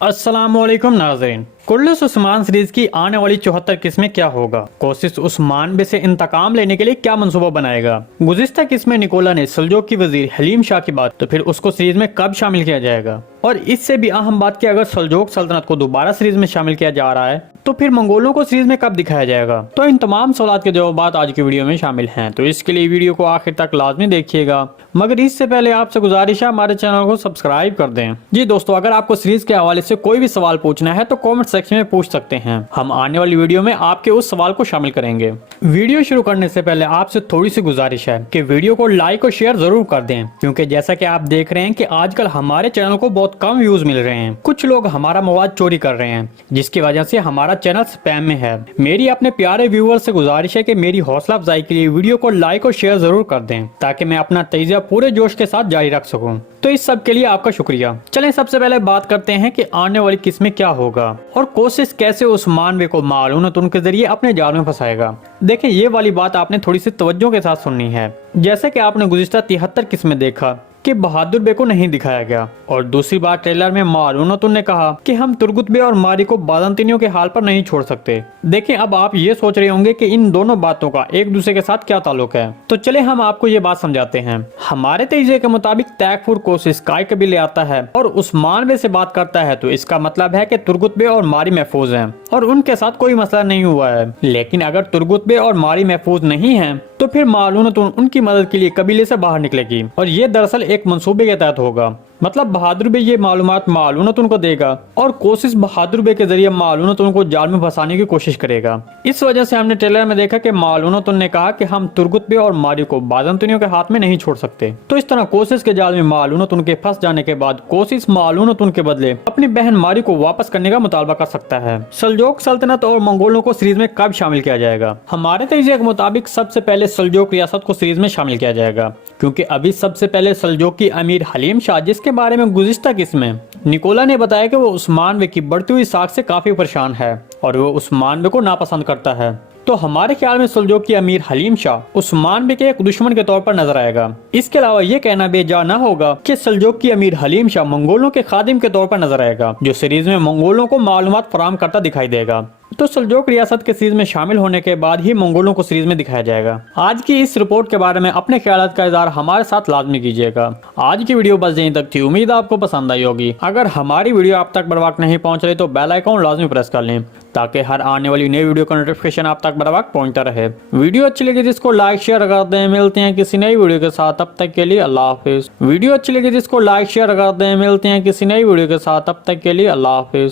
अस्सलामुअलैकुम नाज़रीन। कुर्लुस उस्मान सीरीज की आने वाली 74 किस्त में क्या होगा? कोशिश उस्मान बे से इंतकाम लेने के लिए क्या मंसूबा बनाएगा? गुज़िश्ता किस्त में निकोला ने सल्जोक की वजीर हलीम शाह की बात, तो फिर उसको सीरीज में कब शामिल किया जाएगा? और इससे भी अहम बात कि अगर सल्जोक सल्तनत को दोबारा सीरीज में शामिल किया जा रहा है तो फिर मंगोलों को सीरीज में कब दिखाया जाएगा? तो इन तमाम सवालों के जवाब आज की वीडियो में शामिल हैं, तो इसके लिए वीडियो को आखिर तक लाजमी देखिएगा। मगर इससे पहले आपसे गुजारिश है हमारे चैनल को सब्सक्राइब कर दें। जी दोस्तों, अगर आपको सीरीज के हवाले से कोई भी सवाल पूछना है तो कमेंट सेक्शन में पूछ सकते हैं। हम आने वाली वीडियो में आपके उस सवाल को शामिल करेंगे। वीडियो शुरू करने से पहले आपसे थोड़ी सी गुजारिश है कि वीडियो को लाइक और शेयर जरूर कर दें, क्योंकि जैसा कि आप देख रहे हैं कि आजकल हमारे चैनल को बहुत कम व्यूज मिल रहे हैं। कुछ लोग हमारा मवाद चोरी कर रहे हैं, जिसकी वजह से हमारा चैनल स्पैम में है। मेरी अपने प्यारे व्यूअर से गुजारिश है कि मेरी हौसला अफजाई के लिए वीडियो को लाइक और शेयर जरूर कर दें, ताकि मैं अपना तजिया पूरे जोश के साथ जारी रख सकूं। तो इस सब के लिए आपका शुक्रिया। चलें सबसे पहले बात करते हैं कि आने वाली किस्त में क्या होगा और कोशिश कैसे उस्मान बे को मालूनत उनके जरिए अपने जाल में फंसाएगा। देखें, ये वाली बात आपने थोड़ी सी तवज्जो के साथ सुननी है। जैसे कि आपने गुज़िश्ता 73 किस्त में देखा कि बहादुर बे को नहीं दिखाया गया, और दूसरी बात ट्रेलर में मालूनतुन ने कहा कि हम तुर्गुत बे और मारी को बाज़ंतीनियों के हाल पर नहीं छोड़ सकते। देखें, अब आप ये सोच रहे होंगे कि इन दोनों बातों का एक दूसरे के साथ क्या ताल्लुक है, तो चले हम आपको ये बात समझाते हैं। हमारे तजिए के मुताबिक तैकफुर कोशिश काय कबीले आता है और उस्मान बे से बात करता है, तो इसका मतलब है कि तुर्गुत बे और मारी महफूज हैं और उनके साथ कोई मसला नहीं हुआ है। लेकिन अगर तुर्गुत बे और मारी महफूज नहीं है तो फिर मालूनतुन उनकी मदद के लिए कबीले से बाहर निकलेगी, और ये दरअसल एक मंसूबे के तहत होगा। मतलब बहादुर बे ये मालूमात मालूनतुन को देगा और कोशिश बहादुर बे के जरिए मालूनतुन को जाल में फंसाने की कोशिश करेगा। इस वजह से हमने ट्रेलर में देखा कि मालूनतुन ने कहा कि हम तुर्गुत बे और मारी को बाज़ंतीनियों के हाथ में नहीं छोड़ सकते। तो इस तरह कोशिश के जाल में मालूनतुन के फंस जाने के बाद कोशिश मालूनतुन के बदले अपनी बहन मारी को वापस करने का मुतालबा कर सकता है। सल्जोक सल्तनत और मंगोलों को सीरीज में कब शामिल किया जाएगा? हमारे तजिए के मुताबिक सबसे पहले सल्जोक रियासत को सीरीज में शामिल किया जाएगा, क्योंकि अभी सबसे पहले सल्जोकी अमीर हलीम शाह, जिसके बारे में गुज़िश्ता किस्त में निकोला ने बताया कि वो उस्मान बे की बढ़ती हुई साख से काफी परेशान है और वो उस्मान बे को नापसंद करता है। तो हमारे ख्याल में सल्जोक की अमीर हलीम शाह उस्मान बे के एक दुश्मन के तौर पर नजर आएगा। इसके अलावा ये कहना बेजा न होगा कि सल्जोक की अमीर हलीम शाह मंगोलों के खादिम के तौर पर नजर आएगा, जो सीरीज में मंगोलों को मालूमात फराहम करता दिखाई देगा। तो सल्जोक रियासत के सीरीज में शामिल होने के बाद ही मंगोलों को सीरीज में दिखाया जाएगा। आज की इस रिपोर्ट के बारे में अपने ख्यालात का इज़हार हमारे साथ लाजमी कीजिएगा। आज की वीडियो बस यहीं तक थी, उम्मीद आपको पसंद आई होगी। अगर हमारी वीडियो आप तक बर वक्त नहीं पहुंच रही तो बेल आइकन लाजमी प्रेस कर लें, ताकि हर आने वाली नई वीडियो का नोटिफिकेशन आप तक बर वक्त पहुंचता रहे। वीडियो अच्छी लगी जिसको लाइक शेयर कर दें। मिलते हैं किसी नई वीडियो के साथ, तब तक के लिए अल्लाह हाफिज। वीडियो अच्छी लगी जिसको लाइक शेयर कर दें। मिलते हैं किसी नई वीडियो के साथ, तब तक के लिए अल्लाह हाफिज।